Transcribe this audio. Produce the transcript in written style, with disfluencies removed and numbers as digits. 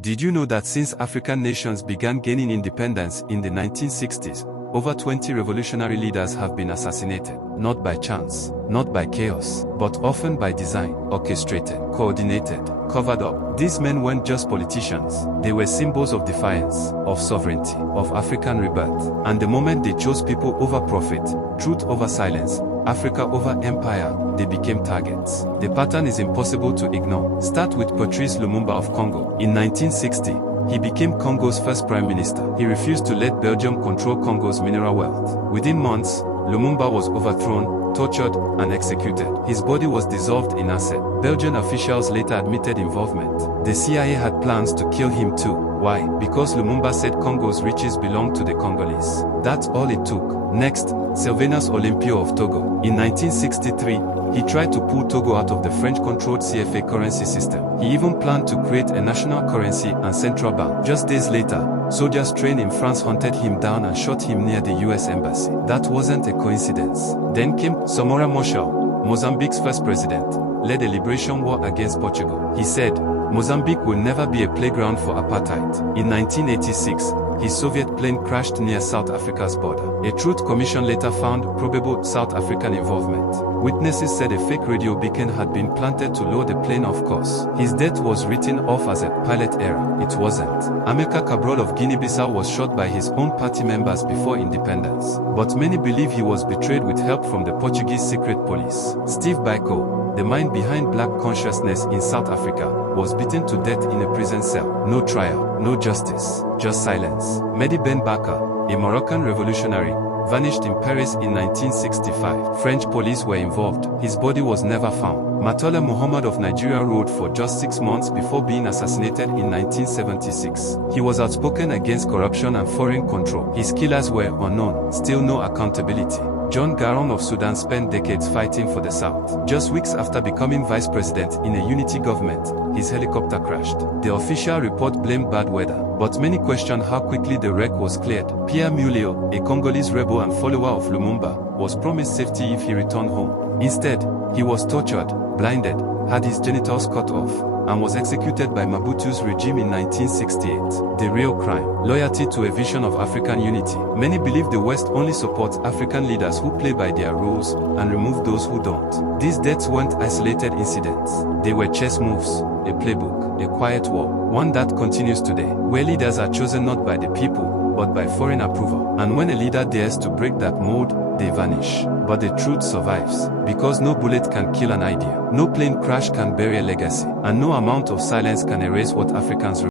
Did you know that since African nations began gaining independence in the 1960s, over 20 revolutionary leaders have been assassinated, not by chance, not by chaos, but often by design, orchestrated, coordinated, covered up. These men weren't just politicians, they were symbols of defiance, of sovereignty, of African rebirth. And the moment they chose people over profit, truth over silence, Africa over empire, they became targets. The pattern is impossible to ignore. Start with Patrice Lumumba of Congo. In 1960, he became Congo's first prime minister. He refused to let Belgium control Congo's mineral wealth. Within months, Lumumba was overthrown, tortured, and executed. His body was dissolved in acid. Belgian officials later admitted involvement. The CIA had plans to kill him too. Why? Because Lumumba said Congo's riches belonged to the Congolese. That's all it took. Next, Sylvanus Olympio of Togo. In 1963, he tried to pull Togo out of the French-controlled CFA currency system. He even planned to create a national currency and central bank. Just days later, soldiers trained in France hunted him down and shot him near the US embassy. That wasn't a coincidence. Then came Samora Machel, Mozambique's first president, led a liberation war against Portugal. He said, Mozambique will never be a playground for apartheid. In 1986, his Soviet plane crashed near South Africa's border. A truth commission later found probable South African involvement. Witnesses said a fake radio beacon had been planted to lure the plane off course. His death was written off as a pilot error. It wasn't. Amilcar Cabral of Guinea-Bissau was shot by his own party members before independence. But many believe he was betrayed with help from the Portuguese secret police. Steve Biko, the mind behind black consciousness in South Africa, was beaten to death in a prison cell. No trial, no justice, just silence. Mehdi Ben Bakr, a Moroccan revolutionary, vanished in Paris in 1965. French police were involved. His body was never found. Matola Muhammad of Nigeria ruled for just 6 months before being assassinated in 1976. He was outspoken against corruption and foreign control. His killers were unknown. Still no accountability. John Garang of Sudan spent decades fighting for the South. Just weeks after becoming vice president in a unity government, his helicopter crashed. The official report blamed bad weather, but many questioned how quickly the wreck was cleared. Pierre Mulio, a Congolese rebel and follower of Lumumba, was promised safety if he returned home. Instead, he was tortured, blinded, had his genitals cut off, and was executed by Mobutu's regime in 1968. The real crime: loyalty to a vision of African unity. Many believe the West only supports African leaders who play by their rules and remove those who don't. These deaths weren't isolated incidents. They were chess moves, a playbook, a quiet war, one that continues today, where leaders are chosen not by the people, but by foreign approval. And when a leader dares to break that mold, they vanish. But the truth survives, because no bullet can kill an idea, no plane crash can bury a legacy, and no amount of silence can erase what Africans